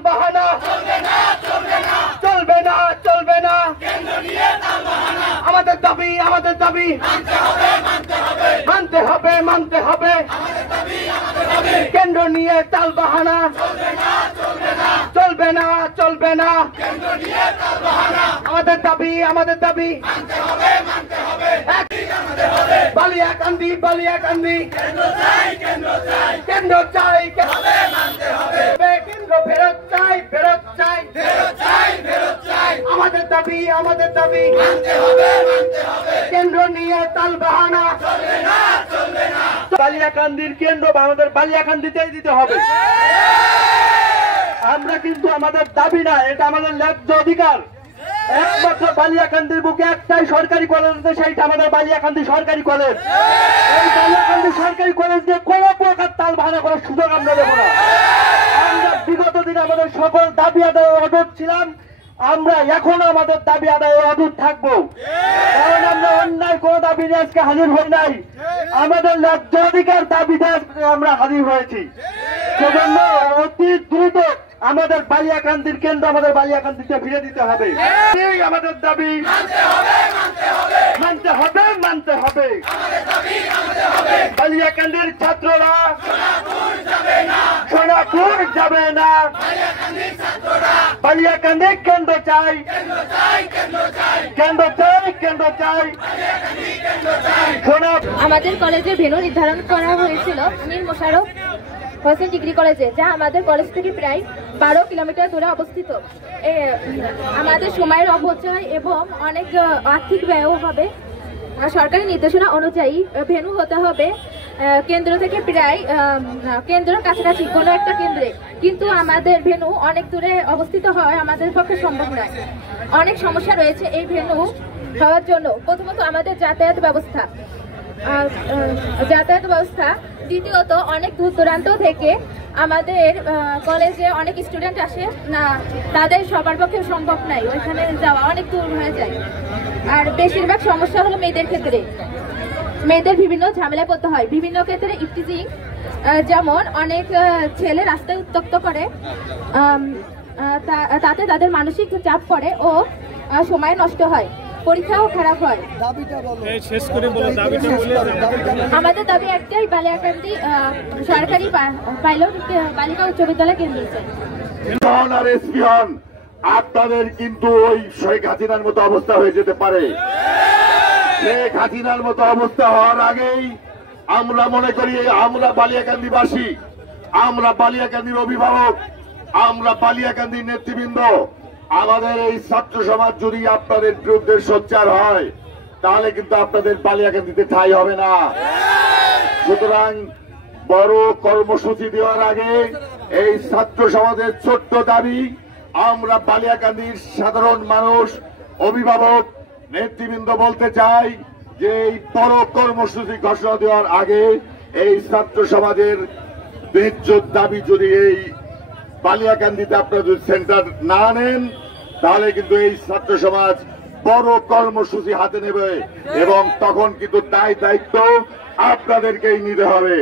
তালবাহানা চলবে না চলবে না আমাদের দাবি মানতে হবে কেন্দ্র নিয়ে তালবাহানা চলবে না আমাদের দাবি বালিয়াকান্দি কেন্দ্র চাই কেন্দ্র ফেরত চাই আমাদের দাবি কেন্দ্র নিয়ে তালবাহানা বালিয়াকান্দির কেন্দ্র আমাদের বালিয়াকান্দিতেই দিতে হবে। আমরা কিন্তু আমাদের দাবি না, এটা আমাদের ন্যায্য অধিকার। একমাত্র বালিয়াকান্দির বুকে একটাই সরকারি কলেজ আছে, সেইটা আমাদের বালিয়াকান্দি সরকারি কলেজ। এই বালিয়াকান্দি সরকারি কলেজ নিয়ে কোন প্রকার তালবাহানা করার সুযোগ আমরা দেব না। আমরা বিগত দিনে আমাদের সকল দাবি আদায়ে অটুট ছিলাম, আমরা এখন আমাদের দাবি আদায়ে অটুট থাকবো। কারণ আমরা অন্যায় কোন দাবি নিয়ে আজকে হাজির হই নাই, আমাদের ন্যায্য অধিকার দাবিতে আমরা হাজির হয়েছি। সেজন্য অতি দ্রুত আমাদের বালিয়াকান্দির কেন্দ্র আমাদের বালিয়াকান্দিতে ফিরে দিতে হবে। আমাদের দাবি মানতে হবে। বালিয়াকান্দির ছাত্ররা সোনাপুর যাবে না, বালিয়াকান্দি কেন্দ্র চাই। আমাদের কলেজের ভেন্যু নির্ধারণ করা হয়েছিল মীর মোশাররফ হোসেন ডিগ্রি কলেজে, যা আমাদের কলেজ থেকে প্রায় 12 কিলোমিটার দূরে অবস্থিত। আমাদের সময়ের অপচয় এবং অনেক আর্থিক ব্যয়ও হবে। সরকারি নির্দেশনা অনুযায়ী ভেন্যু হতে হবে কেন্দ্র থেকে প্রায় কেন্দ্রের কাছাকাছি কোনো একটা কেন্দ্রে, কিন্তু আমাদের ভেন্যু অনেক দূরে অবস্থিত হয় আমাদের পক্ষে সম্ভব নয়। অনেক সমস্যা রয়েছে এই ভেন্যু হওয়ার জন্য। প্রথমত আমাদের যাতায়াত ব্যবস্থা, দ্বিতীয়ত অনেক দূর দূরান্ত থেকে আমাদের কলেজে অনেক স্টুডেন্ট আসে না, তাদের সবার পক্ষে সম্ভব নয়, ওইখানে যাওয়া অনেক দূর হয়ে যায়। আর বেশিরভাগ সমস্যা হলো মেয়েদের ক্ষেত্রে, মেয়েদের বিভিন্ন ঝামেলায় পড়তে হয়। বিভিন্ন ক্ষেত্রে ইফটিজিং, যেমন অনেক ছেলে রাস্তায় উত্ত্যক্ত করে, তাতে তাদের মানসিক চাপ পড়ে ও সময় নষ্ট হয়, পরীক্ষাও খারাপ হয়। আমাদের দাবি একটাই, বালিয়াকান্দি সরকারি পাইলট বালিকা উচ্চ বিদ্যালয় কেন্দ্র চাই। আপনাদের কিন্তু ওই শেখ হাসিনার মতো অবস্থা হয়ে যেতে পারে। শেখ হাসিনার মতো অবস্থা হওয়ার আগেই আমরা মনে করি, আমরা বালিয়াকান্দিবাসী, আমরা বালিয়াকান্দির অভিভাবক, আমরা বালিয়াকান্দির নেতৃবৃন্দ, আমাদের এই ছাত্র সমাজ যদি আপনাদের বিরুদ্ধে সোচ্চার হয় তাহলে কিন্তু আপনাদের বালিয়াকান্দিতে ঠাঁই হবে না। সুতরাং বড় কর্মসূচি দেওয়ার আগে এই ছাত্র সমাজের ছোট্ট দাবি, আমরা বালিয়াকান্দির সাধারণ মানুষ, অভিভাবক, নেতৃবৃন্দ বলতে চাই যে এই বড় কর্মসূচি ঘোষণা দেওয়ার আগে এই ছাত্র সমাজের ন্যায্য দাবি যদি এই বালিয়াকান্দিতে আপনারা যদি সেন্টার না নেন তাহলে কিন্তু এই ছাত্র সমাজ বড় কর্মসূচি হাতে নেবে এবং তখন কিন্তু দায়িত্ব আপনাদেরকেই নিতে হবে।